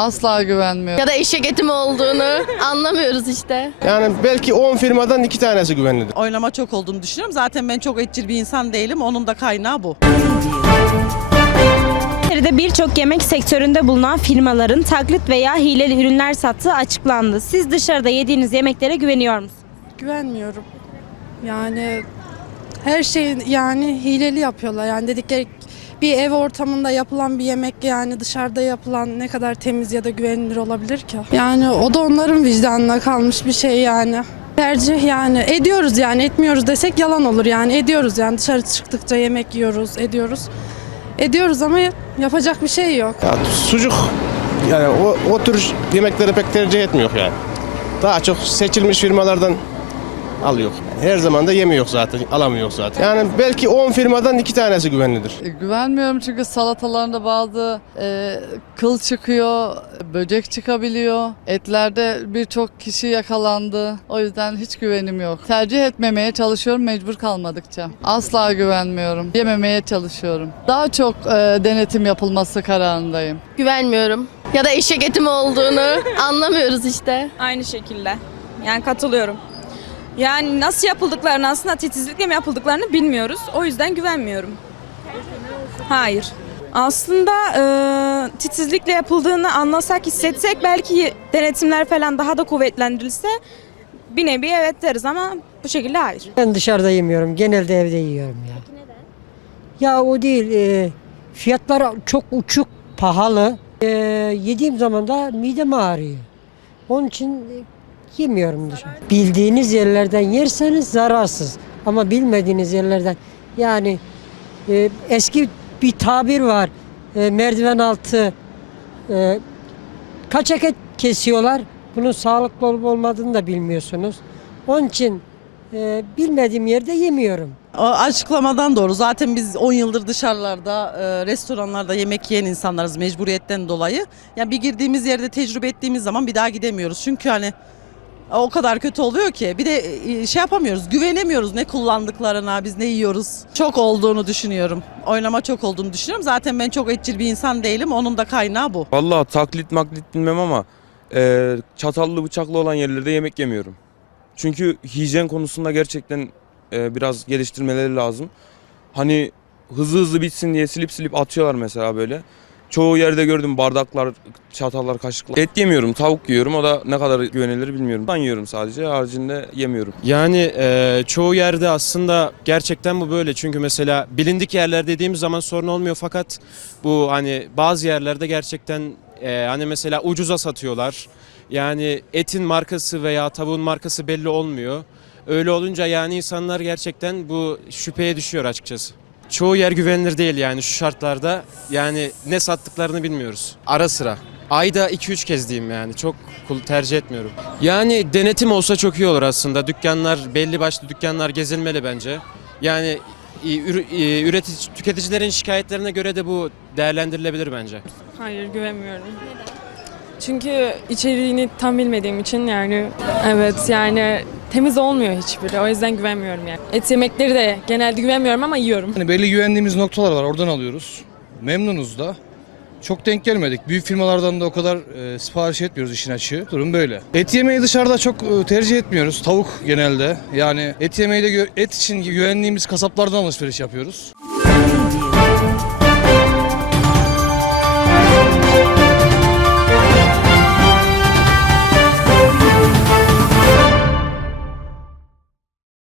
Asla güvenmiyorum. Ya da eşek eti mi olduğunu anlamıyoruz işte. Yani belki 10 firmadan 2 tanesi güvenilir. Oynama çok olduğunu düşünüyorum. Zaten ben çok etçil bir insan değilim. Onun da kaynağı bu. Türkiye'de birçok yemek sektöründe bulunan firmaların taklit veya hileli ürünler sattığı açıklandı. Siz dışarıda yediğiniz yemeklere güveniyor musunuz? Güvenmiyorum. Yani her şeyi yani hileli yapıyorlar. Yani dedikleri bir ev ortamında yapılan bir yemek yani dışarıda yapılan ne kadar temiz ya da güvenilir olabilir ki? Yani o da onların vicdanına kalmış bir şey yani. Tercih yani ediyoruz yani etmiyoruz desek yalan olur yani ediyoruz yani dışarı çıktıkça yemek yiyoruz ediyoruz. Ediyoruz ama yapacak bir şey yok. Ya, sucuk yani o, o tür yemekleri pek tercih etmiyor yani. Daha çok seçilmiş firmalardan alıyor. Her zaman da yemiyor zaten, alamıyor zaten. Yani belki 10 firmadan 2 tanesi güvenilir. E, Güvenmiyorum çünkü salatalarında bazı e, kıl çıkıyor, böcek çıkabiliyor. Etlerde birçok kişi yakalandı. O yüzden hiç güvenim yok. Tercih etmemeye çalışıyorum mecbur kalmadıkça. Asla güvenmiyorum. Yememeye çalışıyorum. Daha çok e, denetim yapılması kararındayım. Güvenmiyorum. Ya da eşek eti mi olduğunu anlamıyoruz işte. Aynı şekilde. Yani katılıyorum. Yani nasıl yapıldıklarını aslında titizlikle mi yapıldıklarını bilmiyoruz. O yüzden güvenmiyorum. Hayır. Aslında e, titizlikle yapıldığını anlasak, hissetsek belki denetimler falan daha da kuvvetlendirilse bir nevi evet deriz ama bu şekilde hayır. Ben dışarıda yemiyorum. Genelde evde yiyorum ya. Ya o değil. e, fiyatlar çok uçuk, pahalı. E, yediğim zaman da midem ağrıyor. Onun için yemiyorum dışarı. Bildiğiniz yerlerden yerseniz zararsız. Ama bilmediğiniz yerlerden yani e, eski bir tabir var. E, merdiven altı e, kaçak et kesiyorlar. Bunun sağlıklı olup olmadığını da bilmiyorsunuz. Onun için e, bilmediğim yerde yemiyorum. Açıklamadan doğru. Zaten biz 10 yıldır dışarılarda, e, restoranlarda yemek yiyen insanlarız mecburiyetten dolayı. Yani bir girdiğimiz yerde tecrübe ettiğimiz zaman bir daha gidemiyoruz. Çünkü hani o kadar kötü oluyor ki. Bir de e, şey yapamıyoruz, güvenemiyoruz ne kullandıklarına, biz ne yiyoruz. Çok olduğunu düşünüyorum. Oynama çok olduğunu düşünüyorum. Zaten ben çok etçil bir insan değilim. Onun da kaynağı bu. Vallahi taklit maklit bilmem ama e, çatallı bıçaklı olan yerlerde yemek yemiyorum. Çünkü hijyen konusunda gerçekten e, biraz geliştirmeleri lazım. Hani hızlı hızlı bitsin diye silip silip atıyorlar mesela böyle. Çoğu yerde gördüm bardaklar, çatallar, kaşıklar. Et yemiyorum, tavuk yiyorum. O da ne kadar güvenilir bilmiyorum. Ben yiyorum sadece, haricinde yemiyorum. Yani e, çoğu yerde aslında gerçekten bu böyle. Çünkü mesela bilindik yerler dediğimiz zaman sorun olmuyor fakat bu hani bazı yerlerde gerçekten e, hani mesela ucuza satıyorlar. Yani etin markası veya tavuğun markası belli olmuyor. Öyle olunca yani insanlar gerçekten bu şüpheye düşüyor açıkçası. Çoğu yer güvenilir değil yani şu şartlarda. Yani ne sattıklarını bilmiyoruz. Ara sıra. Ayda 2-3 kez diyeyim yani. Çok tercih etmiyorum. Yani denetim olsa çok iyi olur aslında. Dükkanlar, belli başlı dükkanlar gezilmeli bence. Yani e, e, üretici, tüketicilerin şikayetlerine göre de bu değerlendirilebilir bence. Hayır güvenmiyorum. Çünkü içeriğini tam bilmediğim için yani evet yani temiz olmuyor hiçbiri. O yüzden güvenmiyorum yani. Et yemekleri de genelde güvenmiyorum ama yiyorum. Hani belli güvendiğimiz noktalar var oradan alıyoruz. Memnunuz da. Çok denk gelmedik. Büyük firmalardan da o kadar e, sipariş etmiyoruz işin açığı. Durum böyle. Et yemeği dışarıda çok e, tercih etmiyoruz. Tavuk genelde. Yani et yemeği de et için güvendiğimiz kasaplardan alışveriş yapıyoruz.